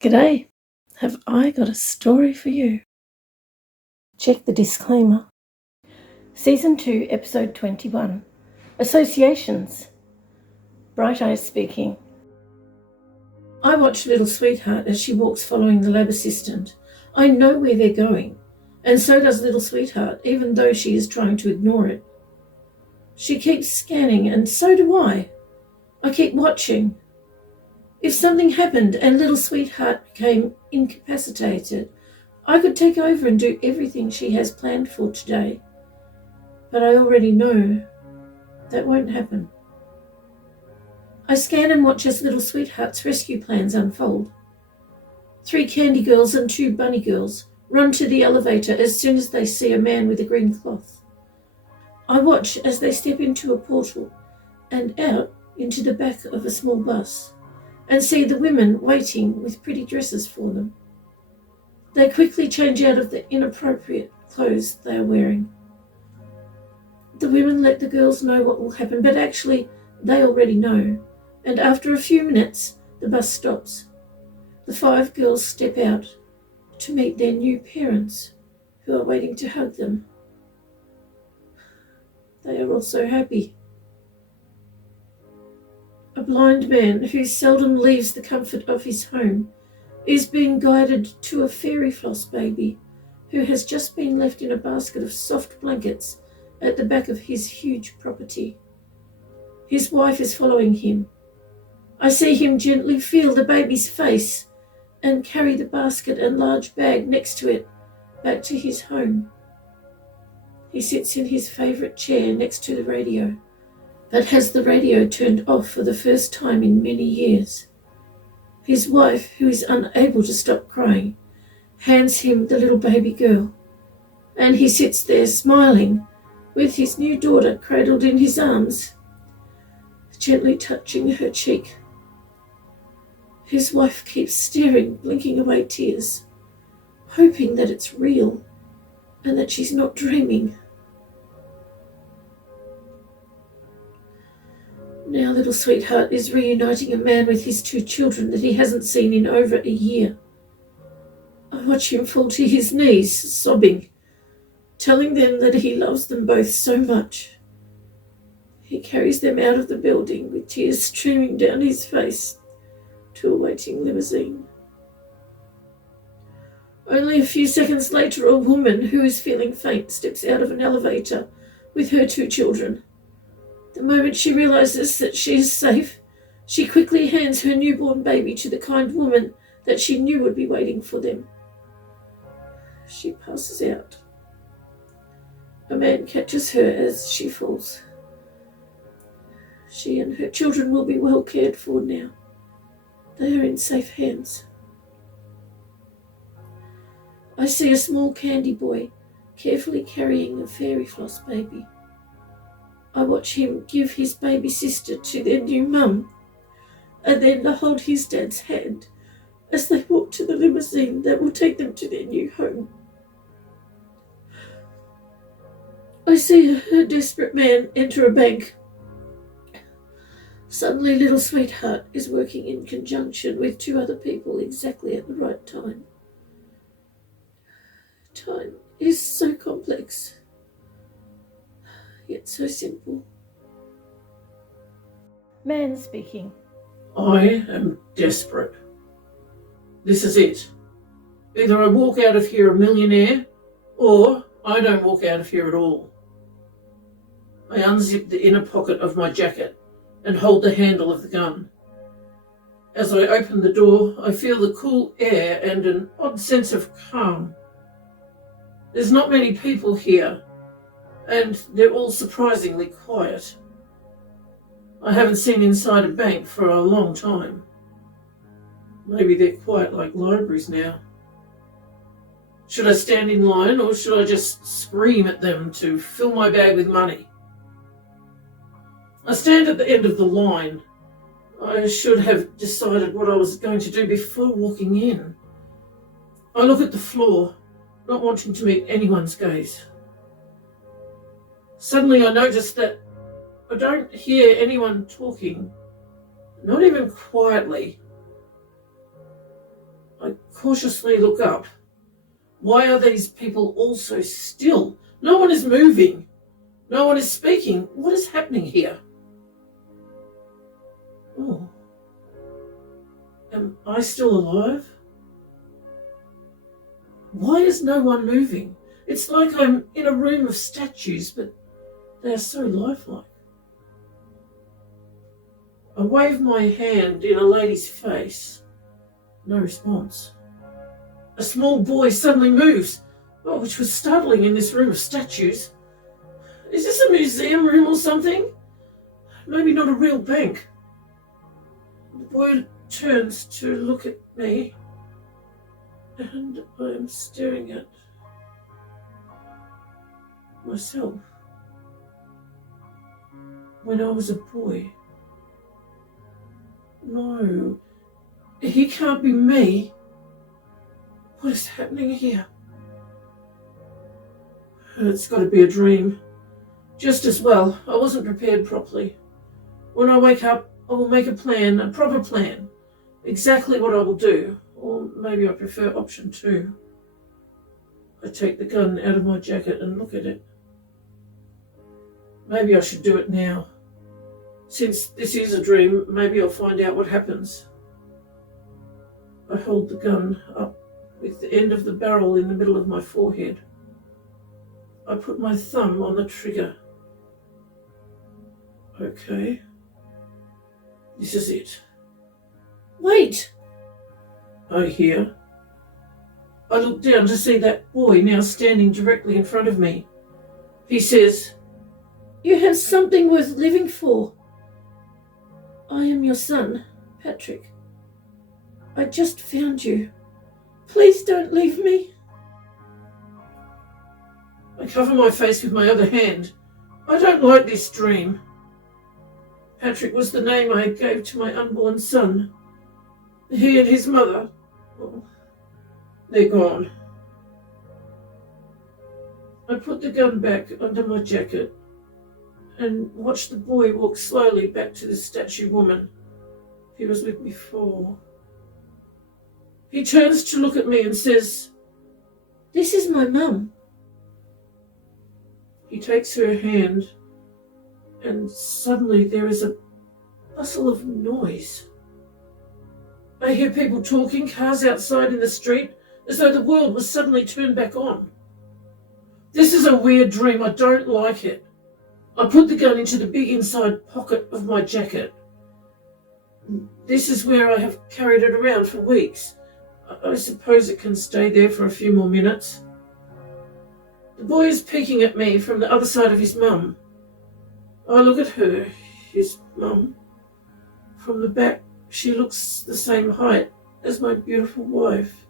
G'day, have I got a story for you? Check the disclaimer. Season 2, Episode 21. Associations. Bright Eyes speaking. I watch Little Sweetheart as she walks following the lab assistant. I know where they're going, and so does Little Sweetheart, even though she is trying to ignore it. She keeps scanning, and so do I. I keep watching. If something happened and Little Sweetheart became incapacitated, I could take over and do everything she has planned for today. But I already know that won't happen. I scan and watch as Little Sweetheart's rescue plans unfold. 3 candy girls and 2 bunny girls run to the elevator as soon as they see a man with a green cloth. I watch as they step into a portal and out into the back of a small bus and see the women waiting with pretty dresses for them. They quickly change out of the inappropriate clothes they are wearing. The women let the girls know what will happen, but actually they already know, and after a few minutes the bus stops. The 5 girls step out to meet their new parents, who are waiting to hug them. They are all so happy. A blind man who seldom leaves the comfort of his home is being guided to a fairy floss baby who has just been left in a basket of soft blankets at the back of his huge property. His wife is following him. I see him gently feel the baby's face and carry the basket and large bag next to it back to his home. He sits in his favourite chair next to the radio, but has the radio turned off for the first time in many years. His wife, who is unable to stop crying, hands him the little baby girl, and he sits there smiling with his new daughter cradled in his arms, gently touching her cheek. His wife keeps staring, blinking away tears, hoping that it's real and that she's not dreaming. Now Little Sweetheart is reuniting a man with his 2 children that he hasn't seen in over a year. I watch him fall to his knees, sobbing, telling them that he loves them both so much. He carries them out of the building with tears streaming down his face to a waiting limousine. Only a few seconds later, a woman who is feeling faint steps out of an elevator with her 2 children. The moment she realizes that she is safe, she quickly hands her newborn baby to the kind woman that she knew would be waiting for them. She passes out. A man catches her as she falls. She and her children will be well cared for now. They are in safe hands. I see a small candy boy carefully carrying a fairy floss baby. I watch him give his baby sister to their new mum, and then hold his dad's hand as they walk to the limousine that will take them to their new home. I see a desperate man enter a bank. Suddenly, Little Sweetheart is working in conjunction with 2 other people exactly at the right time. Time is so complex, yet so simple. Man speaking. I am desperate. This is it. Either I walk out of here a millionaire, or I don't walk out of here at all. I unzip the inner pocket of my jacket and hold the handle of the gun. As I open the door, I feel the cool air and an odd sense of calm. There's not many people here, and they're all surprisingly quiet. I haven't seen inside a bank for a long time. Maybe they're quiet like libraries now. Should I stand in line, or should I just scream at them to fill my bag with money? I stand at the end of the line. I should have decided what I was going to do before walking in. I look at the floor, not wanting to meet anyone's gaze. Suddenly I notice that I don't hear anyone talking, not even quietly. I cautiously look up. Why are these people all so still? No one is moving. No one is speaking. What is happening here? Oh. Am I still alive? Why is no one moving? It's like I'm in a room of statues, but they are so lifelike. I wave my hand in a lady's face. No response. A small boy suddenly moves, which was startling in this room of statues. Is this a museum room or something? Maybe not a real bank. The boy turns to look at me, and I'm staring at myself. When I was a boy. No, he can't be me. What is happening here? It's got to be a dream. Just as well, I wasn't prepared properly. When I wake up, I will make a plan, a proper plan. Exactly what I will do. Or maybe I prefer option 2. I take the gun out of my jacket and look at it. Maybe I should do it now. Since this is a dream, maybe I'll find out what happens. I hold the gun up with the end of the barrel in the middle of my forehead. I put my thumb on the trigger. Okay. This is it. Wait! I hear. I look down to see that boy now standing directly in front of me. He says, "You have something worth living for. I am your son, Patrick. I just found you. Please don't leave me." I cover my face with my other hand. I don't like this dream. Patrick was the name I gave to my unborn son. He and his mother, well, they're gone. I put the gun back under my jacket and watched the boy walk slowly back to the statue woman he was with before. He turns to look at me and says, "This is my mum." He takes her hand, and suddenly there is a bustle of noise. I hear people talking, cars outside in the street, as though the world was suddenly turned back on. This is a weird dream. I don't like it. I put the gun into the big inside pocket of my jacket. This is where I have carried it around for weeks. I suppose it can stay there for a few more minutes. The boy is peeking at me from the other side of his mum. I look at her, his mum. From the back, she looks the same height as my beautiful wife,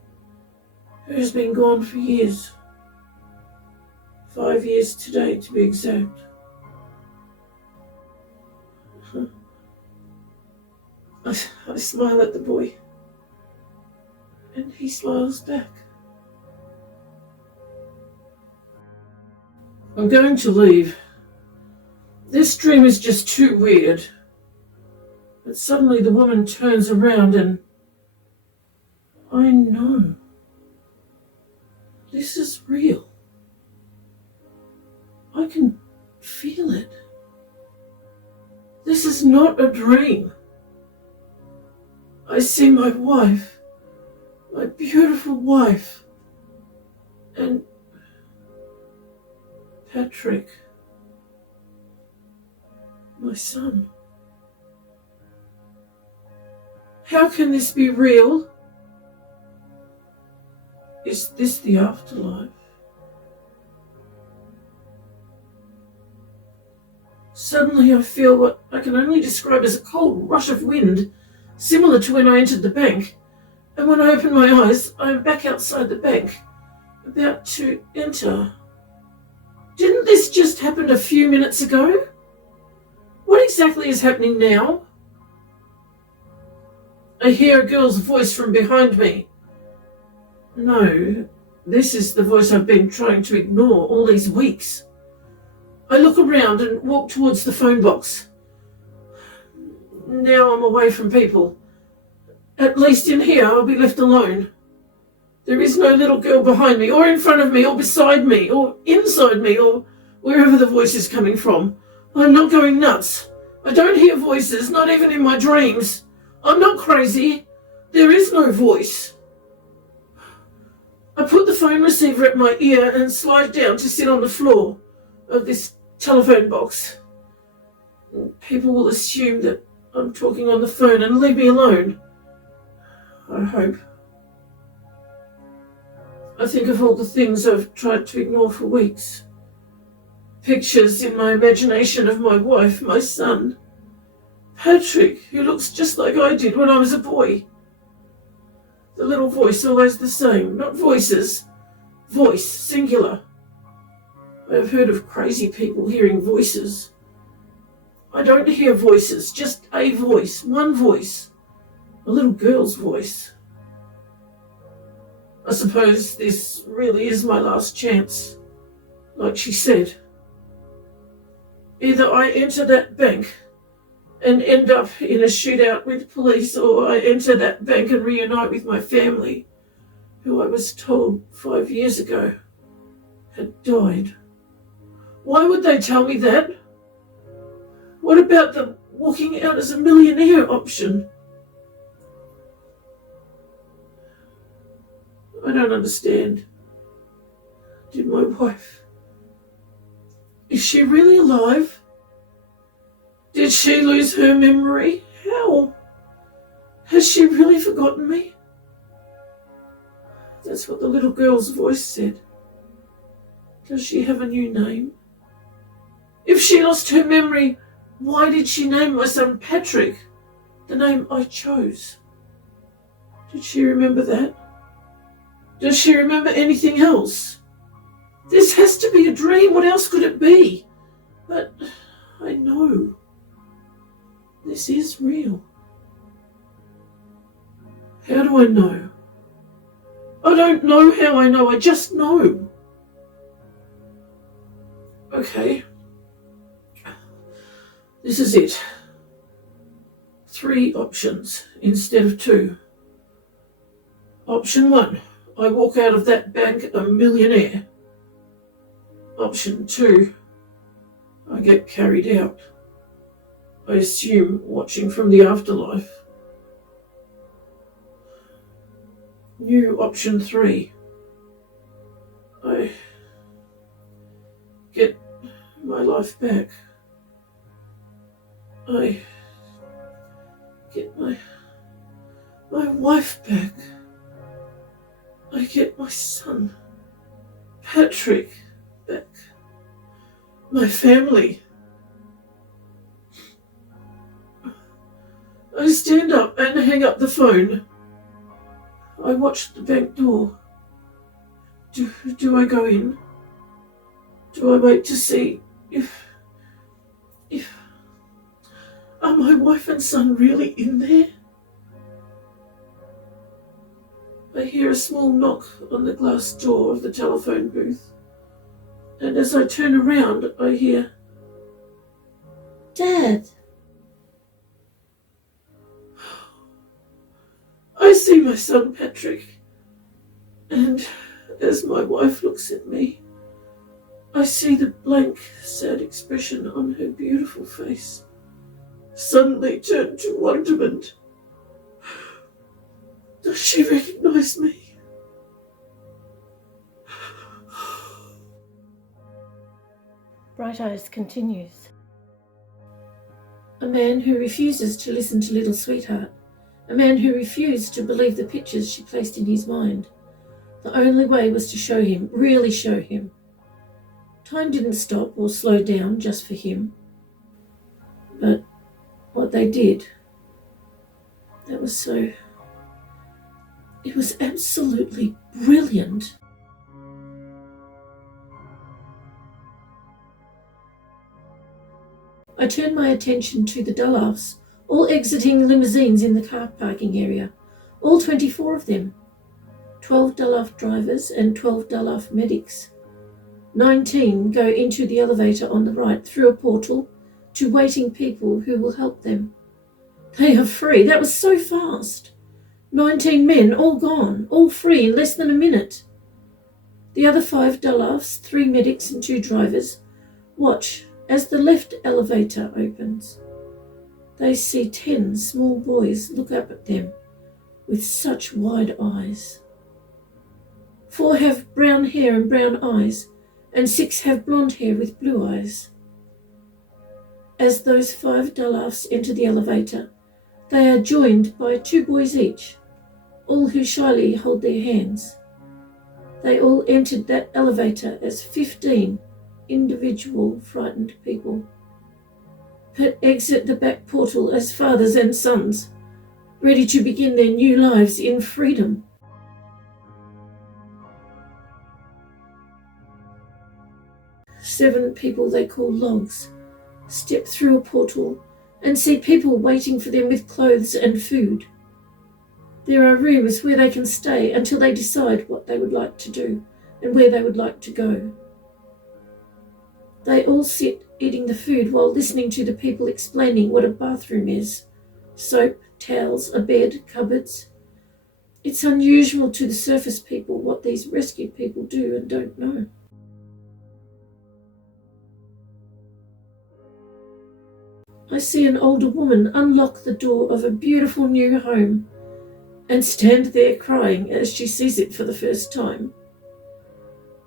who has been gone for years. 5 years today, to be exact. I smile at the boy, and he smiles back. I'm going to leave. This dream is just too weird. But suddenly the woman turns around and I know. This is real. I can feel it. This is not a dream. I see my wife, my beautiful wife, and Patrick, my son. How can this be real? Is this the afterlife? Suddenly I feel what I can only describe as a cold rush of wind, similar to when I entered the bank. And when I open my eyes, I am back outside the bank, about to enter. Didn't this just happen a few minutes ago? What exactly is happening now? I hear a girl's voice from behind me. No, this is the voice I've been trying to ignore all these weeks. I look around and walk towards the phone box. Now I'm away from people. At least in here I'll be left alone. There is no little girl behind me, or in front of me, or beside me, or inside me, or wherever the voice is coming from. I'm not going nuts. I don't hear voices, not even in my dreams. I'm not crazy. There is no voice. I put the phone receiver at my ear and slide down to sit on the floor of this telephone box. People will assume that I'm talking on the phone and leave me alone. I hope. I think of all the things I've tried to ignore for weeks. Pictures in my imagination of my wife, my son, Patrick, who looks just like I did when I was a boy. The little voice always the same, not voices. Voice, singular. I have heard of crazy people hearing voices. I don't hear voices, just a voice, one voice. A little girl's voice. I suppose this really is my last chance, like she said. Either I enter that bank and end up in a shootout with police, or I enter that bank and reunite with my family, who I was told 5 years ago had died. Why would they tell me that? What about the walking out as a millionaire option? I don't understand. Did my wife... Is she really alive? Did she lose her memory? How? Has she really forgotten me? That's what the little girl's voice said. Does she have a new name? If she lost her memory, why did she name my son Patrick, the name I chose? Did she remember that? Does she remember anything else? This has to be a dream. What else could it be? But I know this is real. How do I know? I don't know how I know. I just know. Okay. This is it. 3 options instead of 2. Option 1. I walk out of that bank a millionaire. Option 2. I get carried out. I assume watching from the afterlife. New option 3. I get my life back. I get my wife back. I get my son, Patrick, back. My family. I stand up and hang up the phone. I watch the bank door. Do I go in? Do I wait to see if are my wife and son really in there? I hear a small knock on the glass door of the telephone booth, and as I turn around, I hear, "Dad." I see my son Patrick, and as my wife looks at me, I see the blank, sad expression on her beautiful face suddenly turn to wonderment. Does she recognize me? Bright Eyes continues. A man who refuses to listen to Little Sweetheart. A man who refused to believe the pictures she placed in his mind. The only way was to show him, really show him. Time didn't stop or slow down just for him. But what they did, that was so... It was absolutely brilliant. I turned my attention to the Dullaghs, all exiting limousines in the car parking area, all 24 of them. 12 Dullagh drivers and 12 Dullagh medics. 19 go into the elevator on the right through a portal to waiting people who will help them. They are free. That was so fast. 19 men, all gone, all free in less than a minute. The other 5 Dalafs, 3 medics and 2 drivers, watch as the left elevator opens. They see 10 small boys look up at them with such wide eyes. 4 have brown hair and brown eyes, and 6 have blonde hair with blue eyes. As those 5 Dalafs enter the elevator, they are joined by 2 boys each, all who shyly hold their hands. They all entered that elevator as 15 individual frightened people, but exit the back portal as fathers and sons, ready to begin their new lives in freedom. Seven people they call logs step through a portal and see people waiting for them with clothes and food. There are rooms where they can stay until they decide what they would like to do and where they would like to go. They all sit eating the food while listening to the people explaining what a bathroom is. Soap, towels, a bed, cupboards. It's unusual to the surface people what these rescued people do and don't know. I see an older woman unlock the door of a beautiful new home and stand there crying as she sees it for the first time.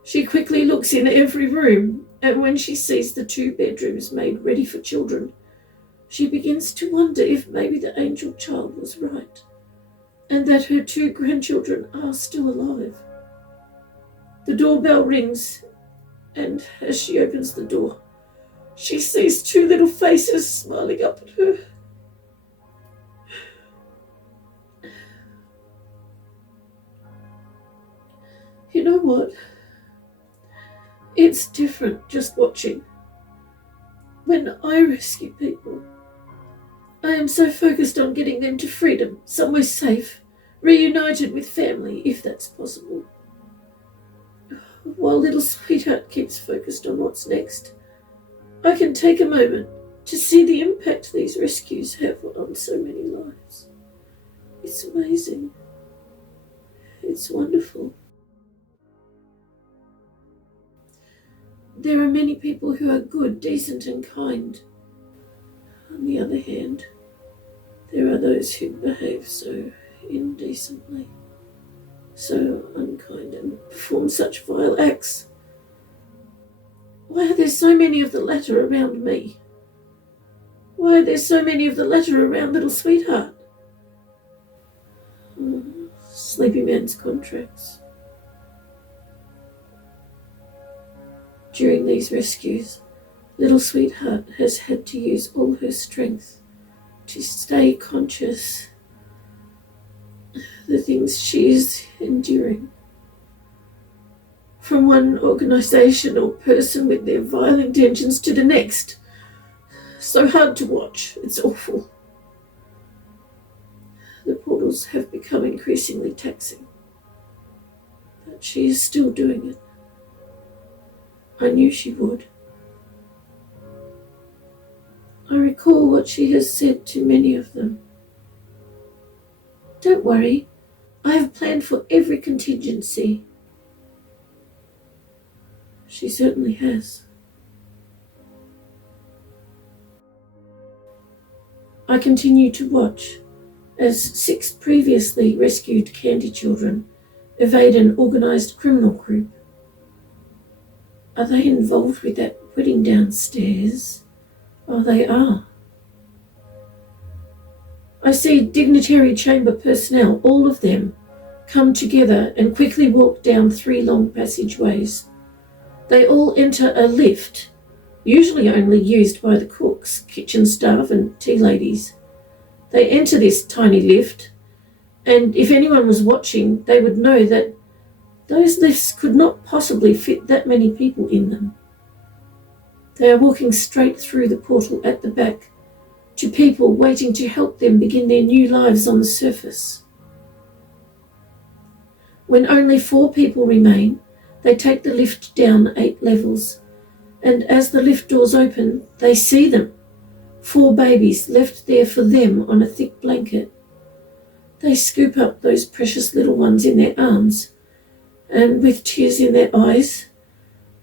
She quickly looks in every room, and when she sees the 2 bedrooms made ready for children, she begins to wonder if maybe the angel child was right, and that her 2 grandchildren are still alive. The doorbell rings, and as she opens the door, she sees 2 little faces smiling up at her. You know what? It's different just watching. When I rescue people, I am so focused on getting them to freedom, somewhere safe, reunited with family, if that's possible. While little sweetheart keeps focused on what's next, I can take a moment to see the impact these rescues have on so many lives. It's amazing. It's wonderful. There are many people who are good, decent and kind. On the other hand, there are those who behave so indecently, so unkind and perform such vile acts. Why are there so many of the latter around me? Why are there so many of the latter around little sweetheart? Sleepy man's contracts. During these rescues, little sweetheart has had to use all her strength to stay conscious the things she is enduring. From one organisation or person with their vile intentions to the next. So hard to watch, it's awful. The portals have become increasingly taxing, but she is still doing it. I knew she would. I recall what she has said to many of them. Don't worry, I have planned for every contingency. She certainly has. I continue to watch as 6 previously rescued Candy children evade an organised criminal group. Are they involved with that wedding downstairs? Oh, they are. I see dignitary chamber personnel, all of them, come together and quickly walk down 3 long passageways. They all enter a lift, usually only used by the cooks, kitchen staff and tea ladies. They enter this tiny lift, and if anyone was watching, they would know that those lifts could not possibly fit that many people in them. They are walking straight through the portal at the back to people waiting to help them begin their new lives on the surface. When only 4 people remain, they take the lift down 8 levels, and as the lift doors open, they see them, 4 babies left there for them on a thick blanket. They scoop up those precious little ones in their arms, and with tears in their eyes,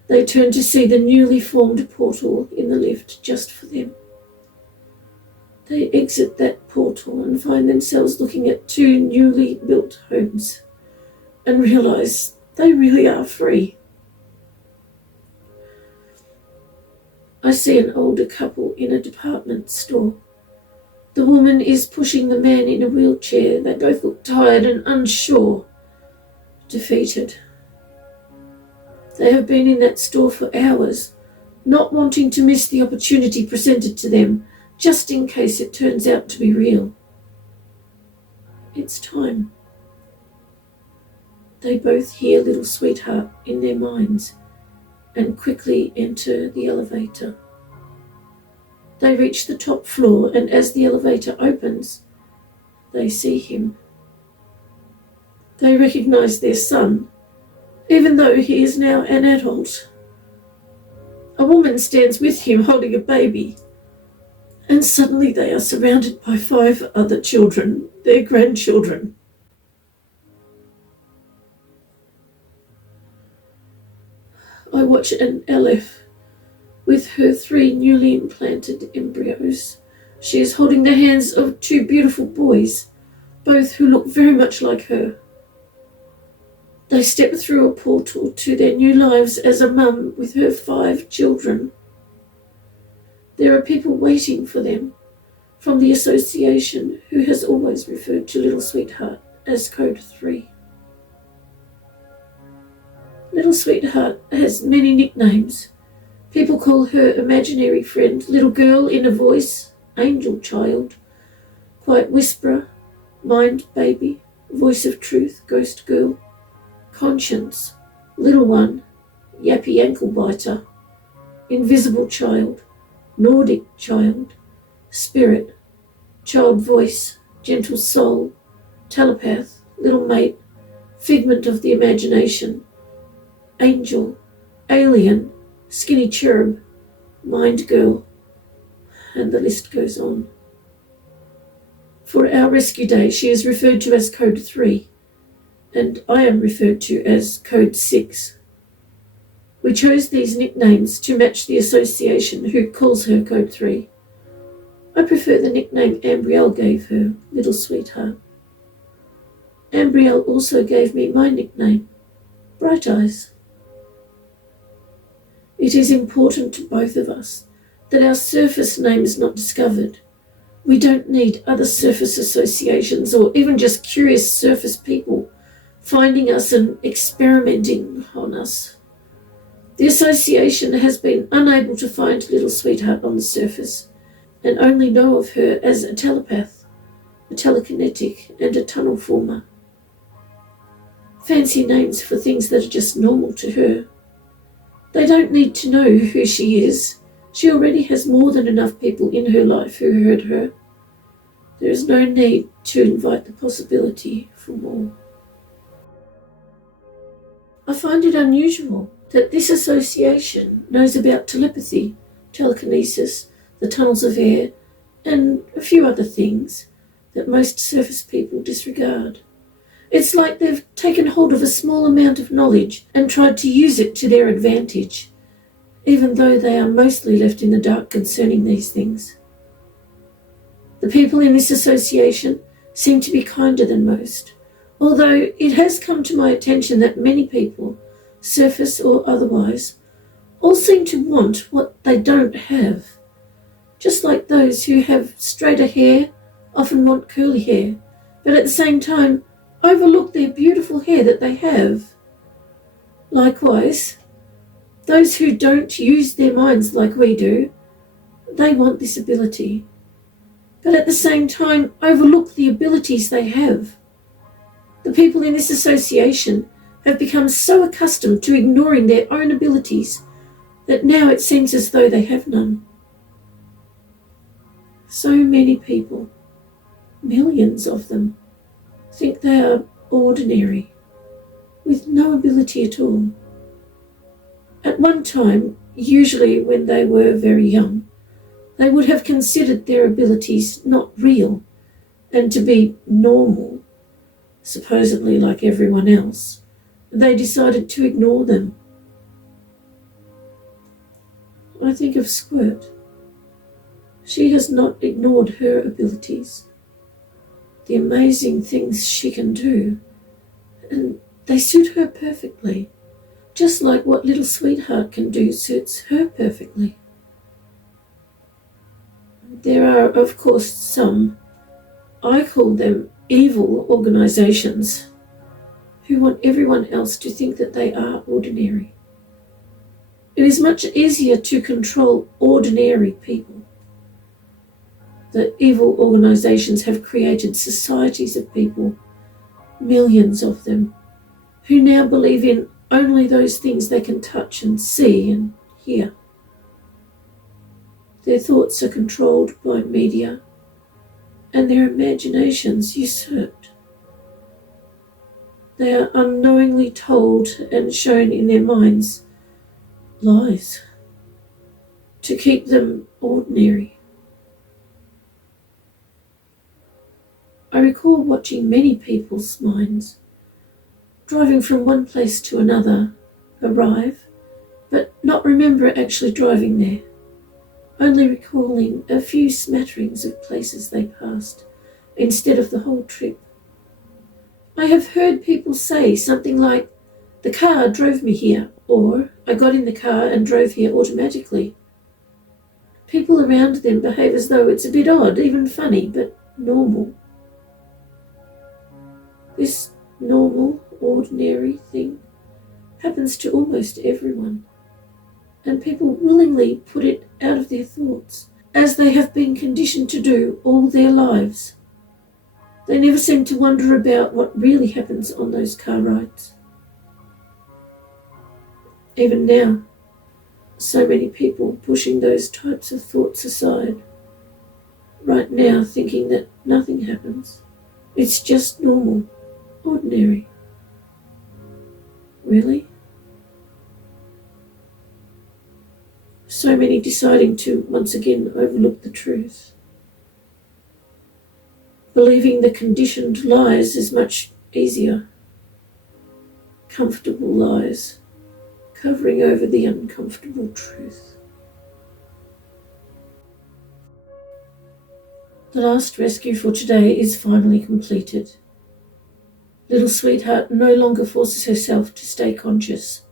they turn to see the newly formed portal in the lift just for them. They exit that portal and find themselves looking at two newly built homes and realise they really are free. I see an older couple in a department store. The woman is pushing the man in a wheelchair. They both look tired and unsure, defeated. They have been in that store for hours, not wanting to miss the opportunity presented to them, just in case it turns out to be real. It's time. They both hear Little Sweetheart in their minds and quickly enter the elevator. They reach the top floor, and as the elevator opens, they see him. They recognize their son, even though he is now an adult. A woman stands with him holding a baby, and suddenly they are surrounded by 5 other children, their grandchildren. I watch an LF with her 3 newly implanted embryos. She is holding the hands of 2 beautiful boys, both who look very much like her. They step through a portal to their new lives as a mum with her 5 children. There are people waiting for them from the association who has always referred to Little Sweetheart as Code 3. Little Sweetheart has many nicknames. People call her imaginary friend, little girl in a voice, angel child, quiet whisperer, mind baby, voice of truth, ghost girl, conscience, little one, yappy ankle biter, invisible child, Nordic child, spirit, child voice, gentle soul, telepath, little mate, figment of the imagination, angel, alien, skinny cherub, mind girl, and the list goes on. For our rescue day, she is referred to as Code 3, and I am referred to as Code 6. We chose these nicknames to match the association who calls her Code 3. I prefer the nickname Ambrielle gave her, Little Sweetheart. Ambrielle also gave me my nickname, Bright Eyes. It is important to both of us that our surface name is not discovered. We don't need other surface associations or even just curious surface people finding us and experimenting on us. The association has been unable to find Little Sweetheart on the surface and only know of her as a telepath, a telekinetic, and a tunnel former. Fancy names for things that are just normal to her. They don't need to know who she is. She already has more than enough people in her life who heard her. There is no need to invite the possibility for more. I find it unusual that this association knows about telepathy, telekinesis, the tunnels of air, and a few other things that most surface people disregard. It's like they've taken hold of a small amount of knowledge and tried to use it to their advantage, even though they are mostly left in the dark concerning these things. The people in this association seem to be kinder than most, although it has come to my attention that many people, surface or otherwise, all seem to want what they don't have. Just like those who have straighter hair often want curly hair, but at the same time overlook their beautiful hair that they have. Likewise, those who don't use their minds like we do, they want this ability, but at the same time overlook the abilities they have. The people in this association have become so accustomed to ignoring their own abilities that now it seems as though they have none. So many people, millions of them, think they are ordinary, with no ability at all. At one time, usually when they were very young, they would have considered their abilities not real and to be normal supposedly like everyone else, they decided to ignore them. I think of Squirt. She has not ignored her abilities, the amazing things she can do, and they suit her perfectly, just like what Little Sweetheart can do suits her perfectly. There are, of course, some, I call them evil organizations, who want everyone else to think that they are ordinary. It is much easier to control ordinary people. The evil organizations have created societies of people, millions of them, who now believe in only those things they can touch and see and hear. Their thoughts are controlled by media and their imaginations usurped. They are unknowingly told and shown in their minds lies to keep them ordinary. I recall watching many people's minds, driving from one place to another, arrive, but not remember actually driving there, only recalling a few smatterings of places they passed, instead of the whole trip. I have heard people say something like, "The car drove me here," or "I got in the car and drove here automatically." People around them behave as though it's a bit odd, even funny, but normal. This normal, ordinary thing happens to almost everyone, and people willingly put it out of their thoughts, as they have been conditioned to do all their lives. They never seem to wonder about what really happens on those car rides. Even now, so many people pushing those types of thoughts aside, right now thinking that nothing happens. It's just normal, ordinary. Really? So many deciding to once again overlook the truth. Believing the conditioned lies is much easier. Comfortable lies, covering over the uncomfortable truth. The last rescue for today is finally completed. Little Sweetheart no longer forces herself to stay conscious.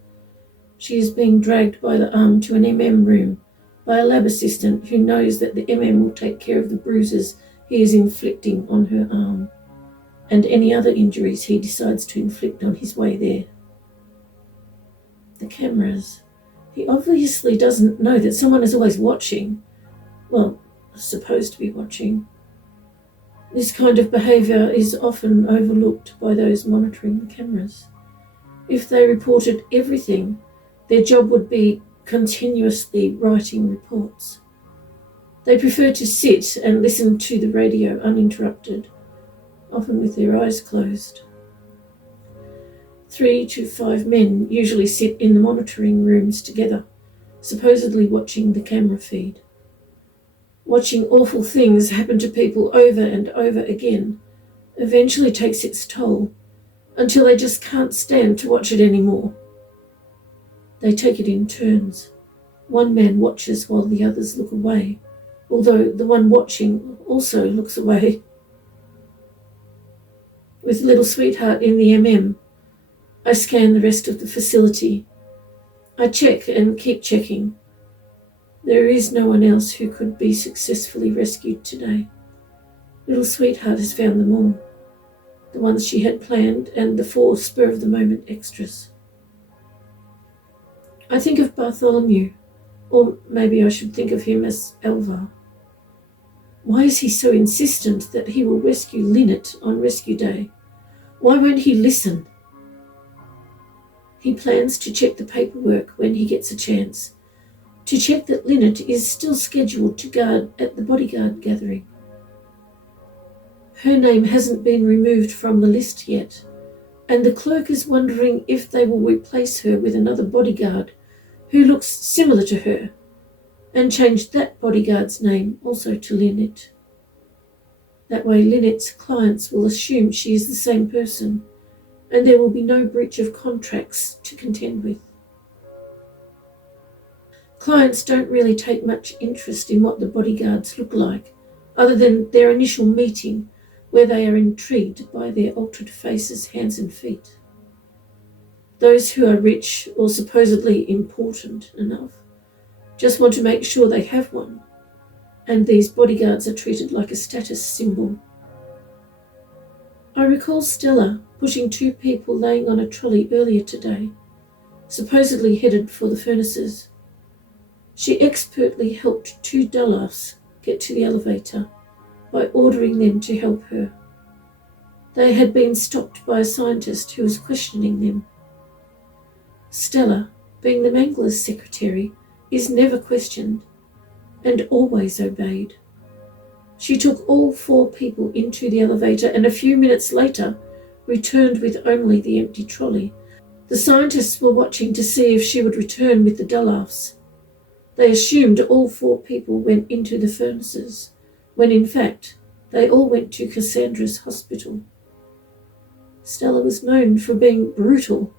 She is being dragged by the arm to an MM room by a lab assistant who knows that the MM will take care of the bruises he is inflicting on her arm, and any other injuries he decides to inflict on his way there. The cameras. He obviously doesn't know that someone is always watching. Well, supposed to be watching. This kind of behaviour is often overlooked by those monitoring the cameras. If they reported everything, their job would be continuously writing reports. They prefer to sit and listen to the radio uninterrupted, often with their eyes closed. 3 to 5 men usually sit in the monitoring rooms together, supposedly watching the camera feed. Watching awful things happen to people over and over again eventually takes its toll, until they just can't stand to watch it anymore. They take it in turns. One man watches while the others look away, although the one watching also looks away. With Little Sweetheart in the MM, I scan the rest of the facility. I check and keep checking. There is no one else who could be successfully rescued today. Little Sweetheart has found them all, the ones she had planned and the 4 spur-of-the-moment extras. I think of Bartholomew, or maybe I should think of him as Elvar. Why is he so insistent that he will rescue Lynette on rescue day? Why won't he listen? He plans to check the paperwork when he gets a chance, to check that Lynette is still scheduled to guard at the bodyguard gathering. Her name hasn't been removed from the list yet, and the clerk is wondering if they will replace her with another bodyguard who looks similar to her, and change that bodyguard's name also to Lynette. That way Lynette's clients will assume she is the same person, and there will be no breach of contracts to contend with. Clients don't really take much interest in what the bodyguards look like, other than their initial meeting, where they are intrigued by their altered faces, hands and feet. Those who are rich or supposedly important enough just want to make sure they have one, and these bodyguards are treated like a status symbol. I recall Stella pushing 2 people laying on a trolley earlier today, supposedly headed for the furnaces. She expertly helped 2 Dullafs get to the elevator by ordering them to help her. They had been stopped by a scientist who was questioning them. Stella, being the Mangler's secretary, is never questioned and always obeyed. She took all 4 people into the elevator and a few minutes later returned with only the empty trolley. The scientists were watching to see if she would return with the Dullafs. They assumed all 4 people went into the furnaces, when in fact they all went to Cassandra's hospital. Stella was known for being brutal,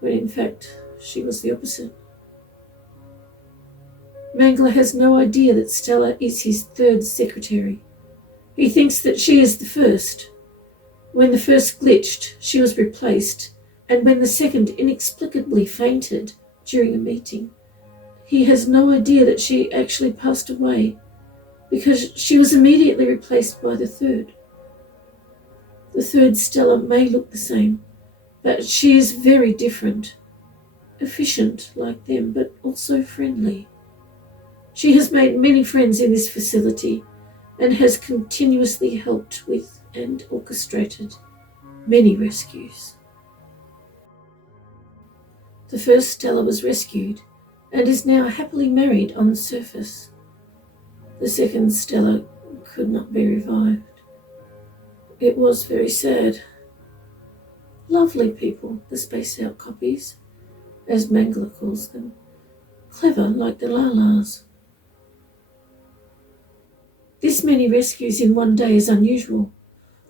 when in fact she was the opposite. Mangler has no idea that Stella is his 3rd secretary. He thinks that she is the first. When the first glitched, she was replaced, and when the second inexplicably fainted during a meeting, he has no idea that she actually passed away, because she was immediately replaced by the 3rd. The 3rd Stella may look the same, but she is very different. Efficient like them, but also friendly. She has made many friends in this facility and has continuously helped with and orchestrated many rescues. The first Stella was rescued and is now happily married on the surface. The second Stella could not be revived. It was very sad. Lovely people, the space-out copies, as Mangler calls them. Clever like the Lalas. This many rescues in one day is unusual.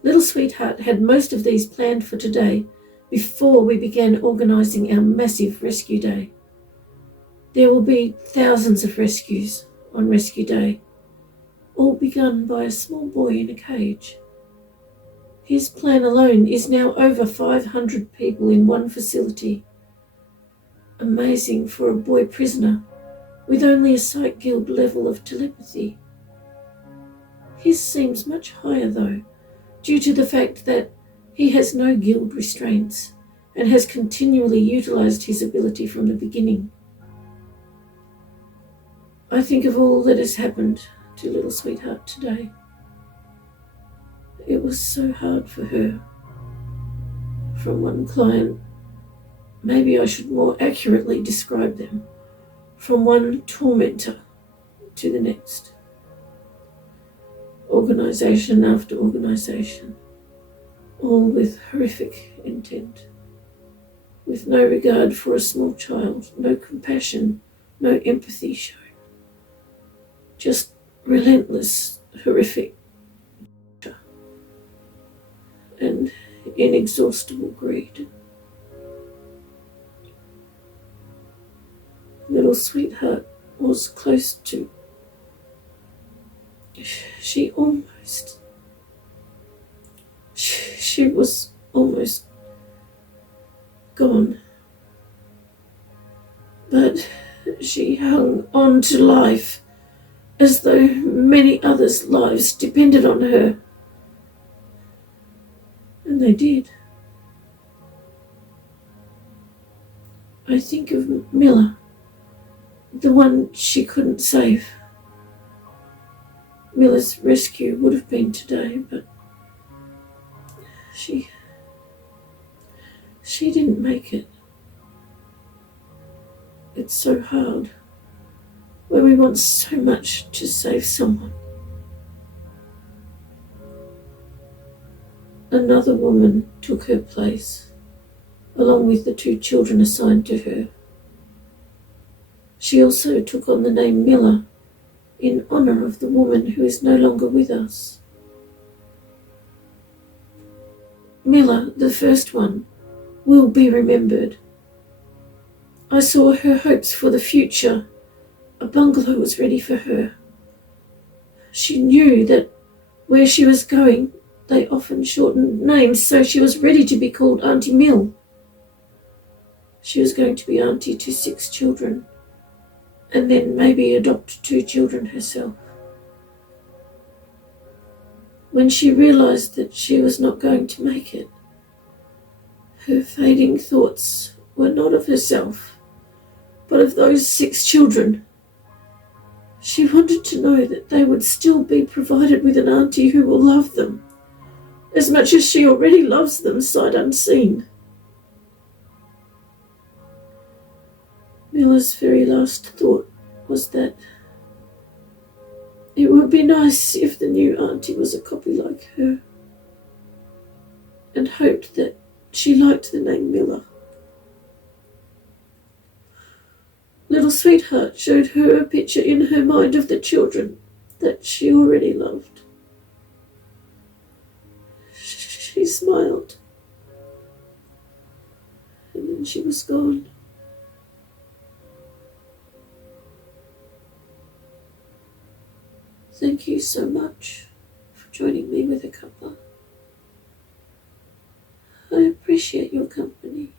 Little Sweetheart had most of these planned for today before we began organising our massive rescue day. There will be thousands of rescues on rescue day, all begun by a small boy in a cage. His plan alone is now over 500 people in one facility. Amazing for a boy prisoner with only a Psych Guild level of telepathy. His seems much higher though, due to the fact that he has no guild restraints and has continually utilised his ability from the beginning. I think of all that has happened to Little Sweetheart today. It was so hard for her. From one client, maybe I should more accurately describe them, from one tormentor to the next. Organisation after organisation, all with horrific intent, with no regard for a small child, no compassion, no empathy shown. Just relentless, horrific and inexhaustible greed. Little Sweetheart was close to. She was almost gone. But she hung on to life as though many others' lives depended on her. And they did. I think of Miller, the one she couldn't save. Miller's rescue would have been today, but she didn't make it. It's so hard when we want so much to save someone. Another woman took her place, along with the 2 children assigned to her. She also took on the name Miller in honour of the woman who is no longer with us. Miller, the first one, will be remembered. I saw her hopes for the future. A bungalow was ready for her. She knew that where she was going, they often shortened names, so she was ready to be called Auntie Mill. She was going to be auntie to 6 children, and then maybe adopt 2 children herself. When she realized that she was not going to make it, her fading thoughts were not of herself, but of those 6 children. She wanted to know that they would still be provided with an auntie who will love them, as much as she already loves them sight unseen. Miller's very last thought was that it would be nice if the new auntie was a copy like her, and hoped that she liked the name Miller. Little Sweetheart showed her a picture in her mind of the children that she already loved. She smiled, and then she was gone. Thank you so much for joining me with a cuppa. I appreciate your company.